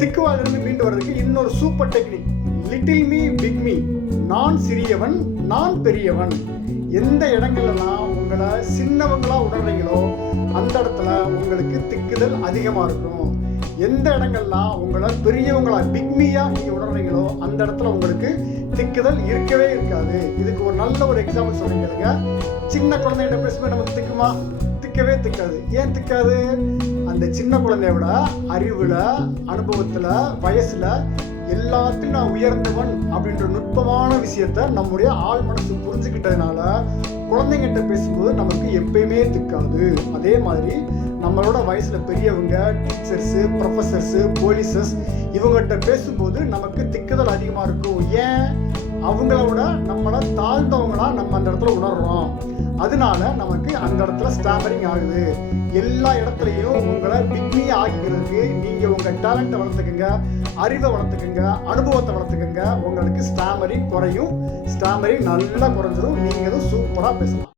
திக்குவாலிருந்து மீண்டு வர்றதுக்கு இன்னொரு super technique little me big me நான் சிறியவன் நான் பெரியவன். எந்த இடங்கள்லாம் உங்களை சின்னவங்களா உணர்றீங்களோ அந்த இடத்துல உங்களுக்கு திக்குதல் அதிகமாக இருக்கும். எந்த இடங்கள்லாம் உங்களை பெரியவங்களா பிக்மியாக நீங்க உணர்றீங்களோ அந்த இடத்துல உங்களுக்கு திக்குதல் இருக்கவே இருக்காது. இதுக்கு ஒரு நல்ல ஒரு எக்ஸாம்பிள் சொல்லுங்க சின்ன குழந்தைகிட்ட பேசும்போது நமக்கு திக்குமா? திக்கவே திக்காது. ஏன் திக்காது? அந்த சின்ன குழந்தையோட அறிவில் அறிவுல அனுபவத்துல வயசுல எல்லாத்தையும் நான் உயர்ந்தவன் அப்படின்ற நுட்பமான விஷயத்த நம்முடைய ஆள் மனசு புரிஞ்சுக்கிட்டதுனால குழந்தைங்கிட்ட பேசும்போது நமக்கு எப்பயுமே திக்காது. அதே மாதிரி நம்மளோட வயசுல பெரியவங்க டீச்சர்ஸு ப்ரொஃபஸர்ஸு போலீசஸ் இவங்ககிட்ட பேசும்போது நமக்கு திக்குதல் அதிகமாக இருக்கும். ஏன் அவங்கள விட நம்மளை தாழ்ந்தவங்களா நம்ம அந்த இடத்துல உணர்றோம். அதனால நமக்கு அந்த இடத்துல ஸ்டாமரிங் ஆகுது. எல்லா இடத்துலையும் உங்களை பிக்னி ஆகிக்கிறதுக்கு நீங்க உங்க டேலண்ட்டை வளர்த்துக்குங்க அறிவை வளர்த்துக்குங்க அனுபவத்தை வளர்த்துக்குங்க. உங்களுக்கு ஸ்டாமரிங் குறையும். ஸ்டாமரிங் நல்லா குறைஞ்சிரும். நீங்க எதுவும் சூப்பராக பேசலாம்.